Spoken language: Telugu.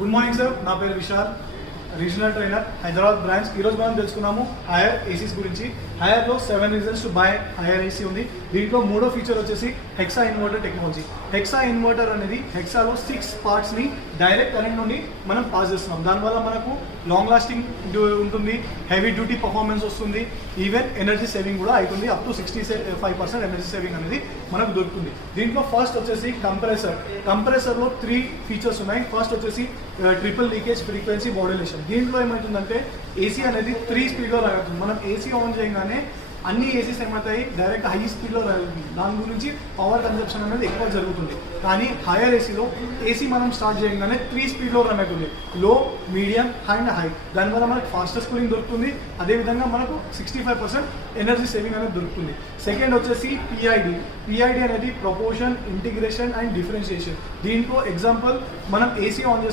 గుడ్ మార్నింగ్ సార్, నా పేరు Vishal, regional trainer Hyderabad branch. ఈరోజు మనం తెలుసుకున్నాము హైయర్ ఏసీస్ గురించి. హైయర్లో 7 reasons to buy hire AC ఉంది. దీంట్లో మూడో ఫీచర్ వచ్చేసి hexa inverter technology. Hexa inverter అనేది హెక్సాలో 6 పార్ట్స్ని డైరెక్ట్ కరెంట్ నుండి మనం పాస్ చేస్తున్నాం. దానివల్ల మనకు లాంగ్ లాస్టింగ్ ఉంటుంది, హెవీ డ్యూటీ పర్ఫార్మెన్స్ వస్తుంది, ఈవెన్ ఎనర్జీ సేవింగ్ కూడా అవుతుంది. అప్ టు 65% ఎనర్జీ సేవింగ్ అనేది మనకు దొరుకుతుంది. దీంట్లో ఫస్ట్ వచ్చేసి కంప్రెసర్లో 3 ఫీచర్స్ ఉన్నాయి. ఫస్ట్ వచ్చేసి ట్రిపుల్ లీకేజ్ ఫ్రీక్వెన్సీ మోడ్యులేషన్. దీంట్లో ఏమవుతుందంటే ఏసీ అనేది 3 స్పీడ్లో రాగలుగుతుంది. మనం ఏసీ ఆన్ చేయగానే అన్ని ఏసీస్ ఏమవుతాయి, డైరెక్ట్ హై స్పీడ్లో రాగలుగుతుంది. దాని గురించి పవర్ కన్జప్షన్ అనేది ఎక్కువ జరుగుతుంది. కానీ హైయర్ ఏసీలో ఏసీ మనం స్టార్ట్ చేయగానే 3 స్పీడ్లో రన్ అవుతుంది, లో, మీడియం అండ్ హై. దానివల్ల మనకు ఫాస్టెస్ట్ కూలింగ్ దొరుకుతుంది. అదేవిధంగా మనకు 65% ఎనర్జీ సేవింగ్ అనేది దొరుకుతుంది. సెకండ్ వచ్చేసి పిఐడి అనేది ప్రపోర్షన్, ఇంటిగ్రేషన్ అండ్ డిఫరెన్షియేషన్. దీంట్లో ఎగ్జాంపుల్ మనం ఏసీ ఆన్